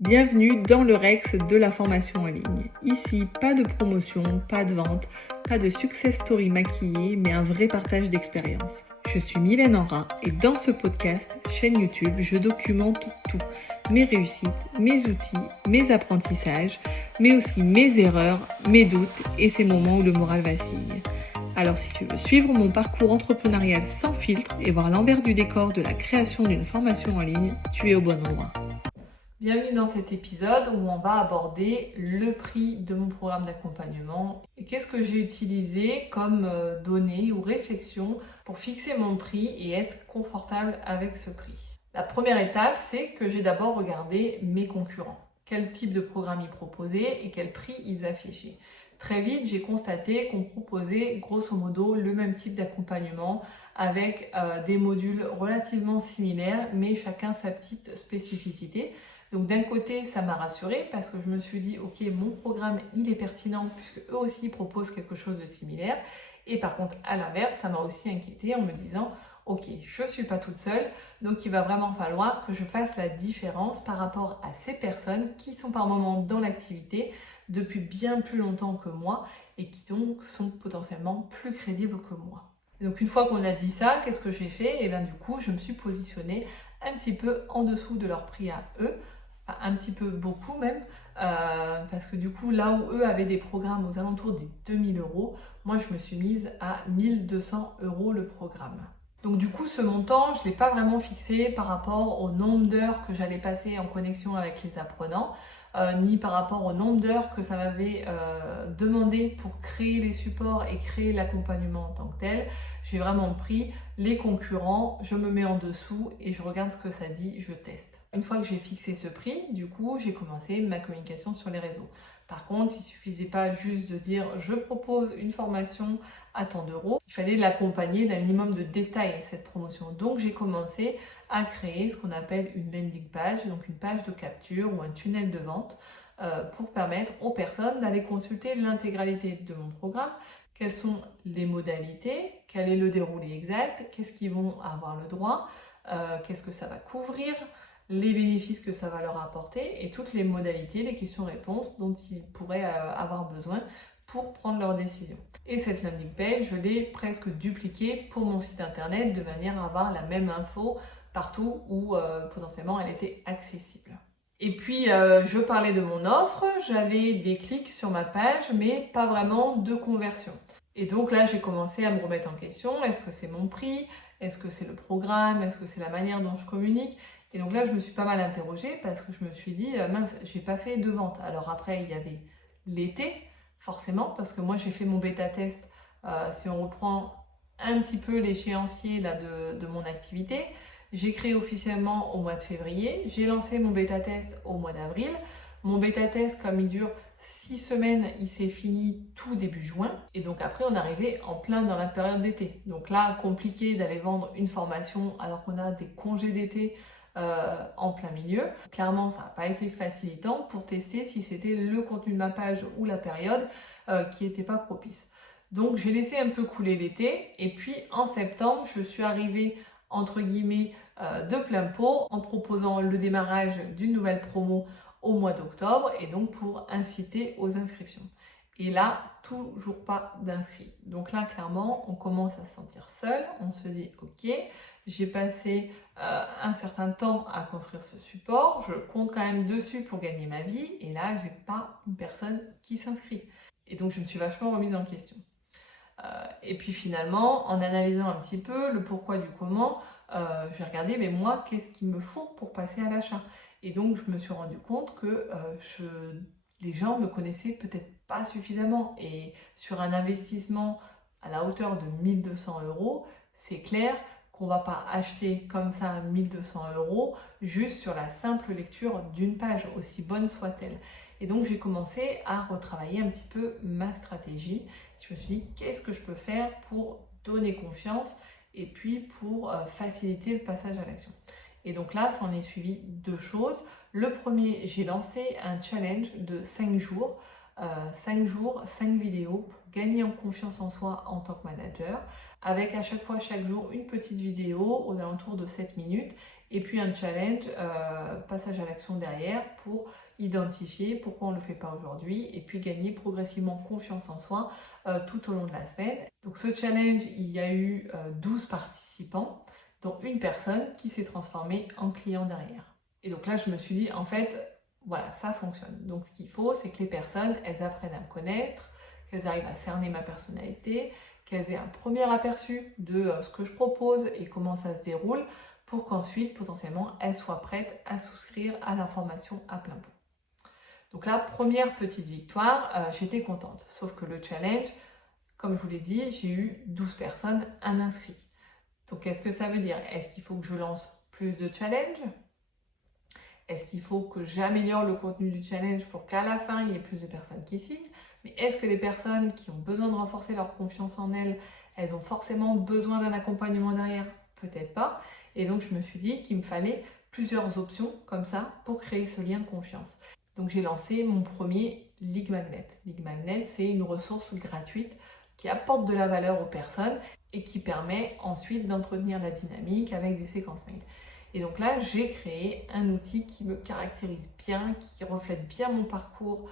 Bienvenue dans le Rex de la formation en ligne. Ici, pas de promotion, pas de vente, pas de success story maquillée, mais un vrai partage d'expérience. Je suis Mylène Henrat et dans ce podcast, chaîne YouTube, je documente tout. Mes réussites, mes outils, mes apprentissages, mais aussi mes erreurs, mes doutes et ces moments où le moral vacille. Alors si tu veux suivre mon parcours entrepreneurial sans filtre et voir l'envers du décor de la création d'une formation en ligne, tu es au bon endroit. Bienvenue dans cet épisode où on va aborder le prix de mon programme d'accompagnement et qu'est-ce que j'ai utilisé comme données ou réflexion pour fixer mon prix et être confortable avec ce prix. La première étape, c'est que j'ai d'abord regardé mes concurrents. Quel type de programme ils proposaient et quel prix ils affichaient. Très vite, j'ai constaté qu'on proposait grosso modo le même type d'accompagnement avec des modules relativement similaires mais chacun sa petite spécificité. Donc d'un côté, ça m'a rassurée parce que je me suis dit, ok, mon programme, il est pertinent puisque eux aussi proposent quelque chose de similaire. Et par contre, à l'inverse, ça m'a aussi inquiétée en me disant, ok, je ne suis pas toute seule, donc il va vraiment falloir que je fasse la différence par rapport à ces personnes qui sont par moments dans l'activité depuis bien plus longtemps que moi et qui donc sont potentiellement plus crédibles que moi. Et donc une fois qu'on a dit ça, qu'est-ce que j'ai fait? Et bien du coup, je me suis positionnée un petit peu en dessous de leur prix à eux, un petit peu beaucoup même, parce que du coup là où eux avaient des programmes aux alentours des 2000 euros, moi je me suis mise à 1200 euros le programme. Donc du coup ce montant je ne l'ai pas vraiment fixé par rapport au nombre d'heures que j'allais passer en connexion avec les apprenants, ni par rapport au nombre d'heures que ça m'avait demandé pour créer les supports et créer l'accompagnement en tant que tel. J'ai vraiment pris les concurrents, je me mets en dessous et je regarde ce que ça dit, je teste. Une fois que j'ai fixé ce prix, du coup, j'ai commencé ma communication sur les réseaux. Par contre, il ne suffisait pas juste de dire « je propose une formation à tant d'euros ». Il fallait l'accompagner d'un minimum de détails, cette promotion. Donc, j'ai commencé à créer ce qu'on appelle une landing page, donc une page de capture ou un tunnel de vente pour permettre aux personnes d'aller consulter l'intégralité de mon programme. Quelles sont les modalités, quel est le déroulé exact, qu'est-ce qu'ils vont avoir le droit, qu'est-ce que ça va couvrir, les bénéfices que ça va leur apporter et toutes les modalités, les questions-réponses dont ils pourraient avoir besoin pour prendre leur décision. Et cette landing page, je l'ai presque dupliquée pour mon site internet de manière à avoir la même info partout où potentiellement elle était accessible. Et puis je parlais de mon offre, j'avais des clics sur ma page mais pas vraiment de conversion. Et donc là j'ai commencé à me remettre en question, est-ce que c'est mon prix, est-ce que c'est le programme, est-ce que c'est la manière dont je communique? Et donc là, je me suis pas mal interrogée parce que je me suis dit, mince, j'ai pas fait de vente. Alors après, il y avait l'été, forcément, parce que moi, j'ai fait mon bêta-test, si on reprend un petit peu l'échéancier là, de mon activité. J'ai créé officiellement au mois de février. J'ai lancé mon bêta-test au mois d'avril. Mon bêta-test, comme il dure 6 semaines, il s'est fini tout début juin. Et donc après, on arrivait en plein dans la période d'été. Donc là, compliqué d'aller vendre une formation alors qu'on a des congés d'été en plein milieu. Clairement, ça n'a pas été facilitant pour tester si c'était le contenu de ma page ou la période qui n'était pas propice. Donc j'ai laissé un peu couler l'été et puis en septembre, je suis arrivée entre guillemets de plein pot en proposant le démarrage d'une nouvelle promo au mois d'octobre et donc pour inciter aux inscriptions. Et là, toujours pas d'inscrits. Donc là, clairement, on commence à se sentir seul. On se dit, ok, j'ai passé un certain temps à construire ce support. Je compte quand même dessus pour gagner ma vie. Et là, j'ai pas une personne qui s'inscrit. Et donc, je me suis vachement remise en question. Et puis finalement, en analysant un petit peu le pourquoi du comment, j'ai regardé, mais moi, qu'est-ce qu'il me faut pour passer à l'achat? Et donc, je me suis rendu compte que les gens me connaissaient peut-être pas suffisamment. Et sur un investissement à la hauteur de 1200 euros, c'est clair qu'on va pas acheter comme ça 1200 euros juste sur la simple lecture d'une page, aussi bonne soit-elle. Et donc, j'ai commencé à retravailler un petit peu ma stratégie. Je me suis dit, qu'est-ce que je peux faire pour donner confiance et puis pour faciliter le passage à l'action. Et donc là, ça en est suivi deux choses. Le premier, j'ai lancé un challenge de 5 jours. 5 jours, 5 vidéos pour gagner en confiance en soi en tant que manager, avec à chaque fois, chaque jour, une petite vidéo aux alentours de 7 minutes et puis un challenge, passage à l'action derrière pour identifier pourquoi on ne le fait pas aujourd'hui et puis gagner progressivement confiance en soi tout au long de la semaine. Donc ce challenge, il y a eu 12 participants, dont une personne qui s'est transformée en client derrière. Et donc là, je me suis dit, en fait, voilà, ça fonctionne. Donc ce qu'il faut, c'est que les personnes, elles apprennent à me connaître, qu'elles arrivent à cerner ma personnalité, qu'elles aient un premier aperçu de ce que je propose et comment ça se déroule, pour qu'ensuite, potentiellement, elles soient prêtes à souscrire à la formation à plein pot. Donc là, première petite victoire, j'étais contente. Sauf que le challenge, comme je vous l'ai dit, j'ai eu 12 personnes, un inscrit. Donc qu'est-ce que ça veut dire? Est-ce qu'il faut que je lance plus de challenges? Est-ce qu'il faut que j'améliore le contenu du challenge pour qu'à la fin, il y ait plus de personnes qui signent? Mais est-ce que les personnes qui ont besoin de renforcer leur confiance en elles, elles ont forcément besoin d'un accompagnement derrière? Peut-être pas. Et donc, je me suis dit qu'il me fallait plusieurs options comme ça pour créer ce lien de confiance. Donc, j'ai lancé mon premier Lead Magnet. Lead Magnet, c'est une ressource gratuite qui apporte de la valeur aux personnes et qui permet ensuite d'entretenir la dynamique avec des séquences mail. Et donc là, j'ai créé un outil qui me caractérise bien, qui reflète bien mon parcours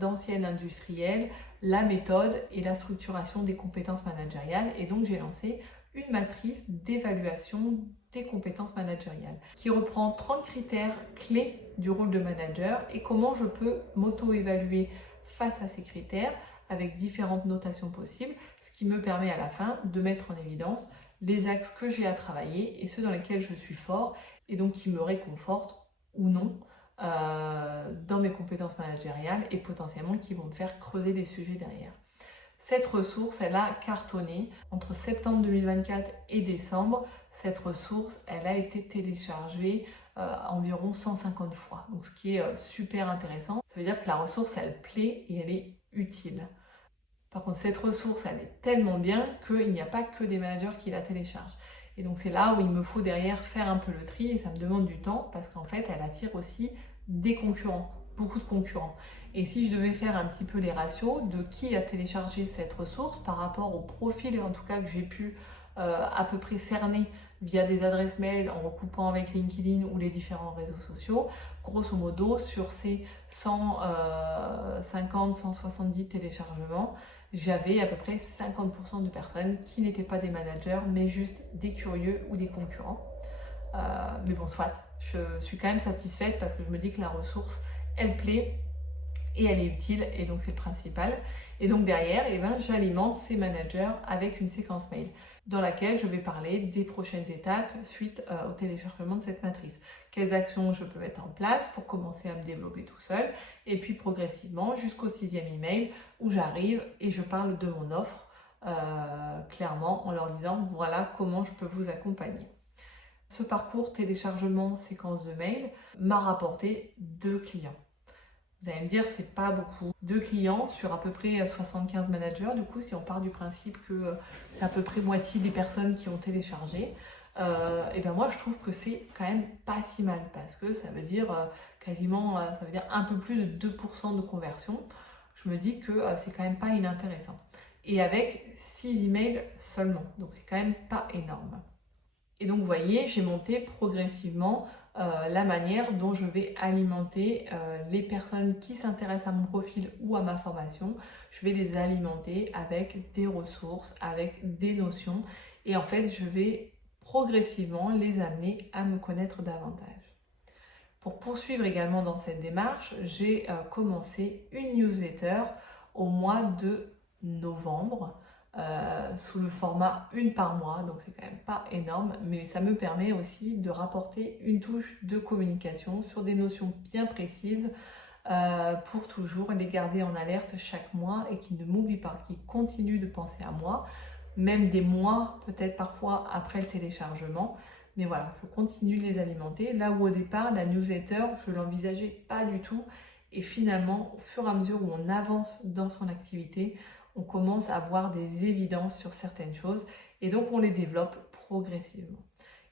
d'ancienne industrielle, la méthode et la structuration des compétences managériales. Et donc, j'ai lancé une matrice d'évaluation des compétences managériales qui reprend 30 critères clés du rôle de manager et comment je peux m'auto-évaluer face à ces critères avec différentes notations possibles, ce qui me permet à la fin de mettre en évidence les axes que j'ai à travailler et ceux dans lesquels je suis fort et donc qui me réconfortent ou non dans mes compétences managériales et potentiellement qui vont me faire creuser des sujets derrière. Cette ressource, elle a cartonné entre septembre 2024 et décembre. Cette ressource, elle a été téléchargée environ 150 fois, donc ce qui est super intéressant. Ça veut dire que la ressource, elle plaît et elle est utile. Par contre, cette ressource, elle est tellement bien qu'il n'y a pas que des managers qui la téléchargent. Et donc, c'est là où il me faut derrière faire un peu le tri et ça me demande du temps parce qu'en fait, elle attire aussi des concurrents, beaucoup de concurrents. Et si je devais faire un petit peu les ratios de qui a téléchargé cette ressource par rapport au profil, en tout cas, que j'ai pu à peu près cerner via des adresses mail en recoupant avec LinkedIn ou les différents réseaux sociaux, grosso modo, sur ces 150-170 téléchargements, j'avais à peu près 50% de personnes qui n'étaient pas des managers, mais juste des curieux ou des concurrents. Mais bon, soit, je suis quand même satisfaite parce que je me dis que la ressource, elle plaît et elle est utile, et donc c'est le principal. Et donc derrière, j'alimente ces managers avec une séquence mail dans laquelle je vais parler des prochaines étapes suite au téléchargement de cette matrice. Quelles actions je peux mettre en place pour commencer à me développer tout seul, et puis progressivement jusqu'au 6e email où j'arrive et je parle de mon offre clairement en leur disant voilà comment je peux vous accompagner. Ce parcours téléchargement séquence de mail m'a rapporté 2 clients. Vous allez me dire, c'est pas beaucoup. 2 clients sur à peu près 75 managers. Du coup, si on part du principe que c'est à peu près moitié des personnes qui ont téléchargé, et ben moi, je trouve que c'est quand même pas si mal parce que ça veut dire quasiment, ça veut dire un peu plus de 2% de conversion. Je me dis que c'est quand même pas inintéressant. Et avec 6 emails seulement. Donc, c'est quand même pas énorme. Et donc, vous voyez, j'ai monté progressivement la manière dont je vais alimenter les personnes qui s'intéressent à mon profil ou à ma formation. Je vais les alimenter avec des ressources, avec des notions. Et en fait, je vais progressivement les amener à me connaître davantage. Pour poursuivre également dans cette démarche, j'ai commencé une newsletter au mois de novembre. Sous le format 1 par mois, donc c'est quand même pas énorme, mais ça me permet aussi de rapporter une touche de communication sur des notions bien précises pour toujours les garder en alerte chaque mois et qu'ils ne m'oublient pas, qu'ils continuent de penser à moi, même des mois, peut-être parfois après le téléchargement. Mais voilà, je continue de les alimenter. Là où au départ, la newsletter, je ne l'envisageais pas du tout. Et finalement, au fur et à mesure où on avance dans son activité, on commence à voir des évidences sur certaines choses et donc on les développe progressivement.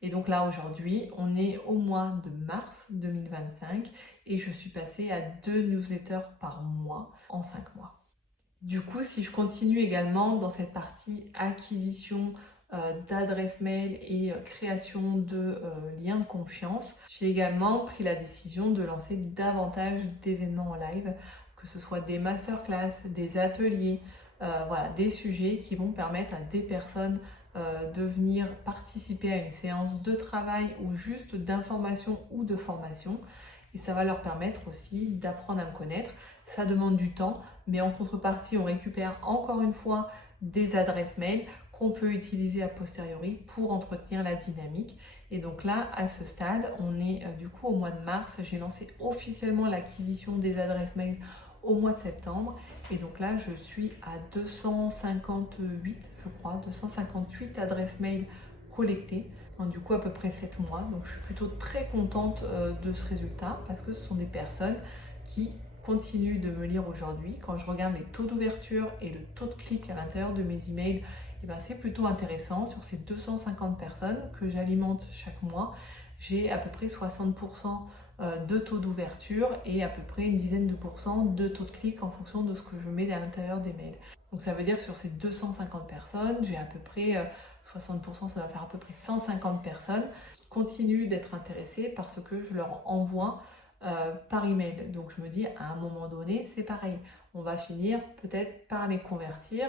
Et donc là aujourd'hui, on est au mois de mars 2025 et je suis passée à 2 newsletters par mois en 5 mois. Du coup, si je continue également dans cette partie acquisition d'adresse mail et création de liens de confiance, j'ai également pris la décision de lancer davantage d'événements en live, que ce soit des masterclass, des ateliers, voilà, des sujets qui vont permettre à des personnes de venir participer à une séance de travail ou juste d'information ou de formation. Et ça va leur permettre aussi d'apprendre à me connaître. Ça demande du temps, mais en contrepartie, on récupère encore une fois des adresses mail qu'on peut utiliser a posteriori pour entretenir la dynamique. Et donc là, à ce stade, on est du coup au mois de mars. J'ai lancé officiellement l'acquisition des adresses mail au mois de septembre. Et donc là, je suis à 258, je crois, 258 adresses mail collectées. Donc, du coup, à peu près 7 mois. Donc, je suis plutôt très contente de ce résultat parce que ce sont des personnes qui continuent de me lire aujourd'hui. Quand je regarde les taux d'ouverture et le taux de clic à l'intérieur de mes emails, eh ben, c'est plutôt intéressant. Sur ces 250 personnes que j'alimente chaque mois, j'ai à peu près 60% de taux d'ouverture et à peu près une dizaine de pourcents de taux de clic en fonction de ce que je mets à l'intérieur des mails. Donc ça veut dire que sur ces 250 personnes, j'ai à peu près 60%, ça va faire à peu près 150 personnes qui continuent d'être intéressées par ce que je leur envoie par email. Donc je me dis à un moment donné, c'est pareil, on va finir peut-être par les convertir.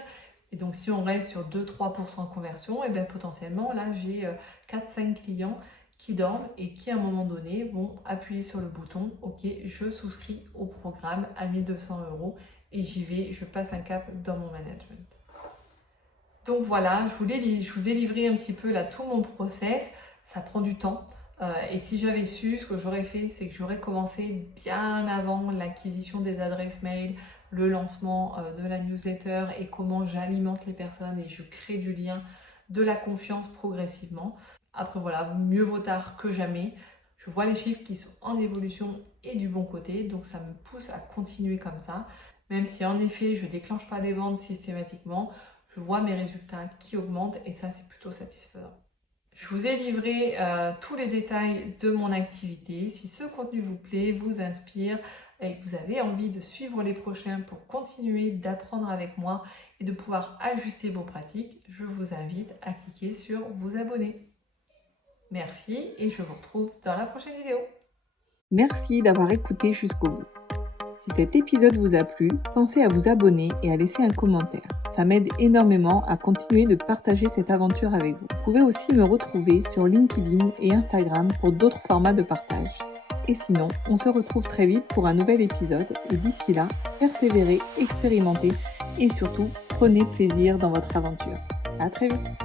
Et donc si on reste sur 2-3% de conversion, et bien potentiellement là j'ai 4-5 clients qui dorment et qui à un moment donné vont appuyer sur le bouton OK, je souscris au programme à 1 200 € et j'y vais, je passe un cap dans mon management. Donc voilà, je vous ai livré un petit peu là tout mon process. Ça prend du temps. Et si j'avais su, ce que j'aurais fait, c'est que j'aurais commencé bien avant l'acquisition des adresses mail, le lancement de la newsletter et comment j'alimente les personnes et je crée du lien, de la confiance progressivement. Après voilà, mieux vaut tard que jamais. Je vois les chiffres qui sont en évolution et du bon côté, donc ça me pousse à continuer comme ça. Même si en effet, je ne déclenche pas des ventes systématiquement, je vois mes résultats qui augmentent et ça, c'est plutôt satisfaisant. Je vous ai livré tous les détails de mon activité. Si ce contenu vous plaît, vous inspire et que vous avez envie de suivre les prochains pour continuer d'apprendre avec moi et de pouvoir ajuster vos pratiques, je vous invite à cliquer sur vous abonner. Merci et je vous retrouve dans la prochaine vidéo. Merci d'avoir écouté jusqu'au bout. Si cet épisode vous a plu, pensez à vous abonner et à laisser un commentaire. Ça m'aide énormément à continuer de partager cette aventure avec vous. Vous pouvez aussi me retrouver sur LinkedIn et Instagram pour d'autres formats de partage. Et sinon, on se retrouve très vite pour un nouvel épisode et d'ici là, persévérez, expérimentez et surtout, prenez plaisir dans votre aventure. À très vite!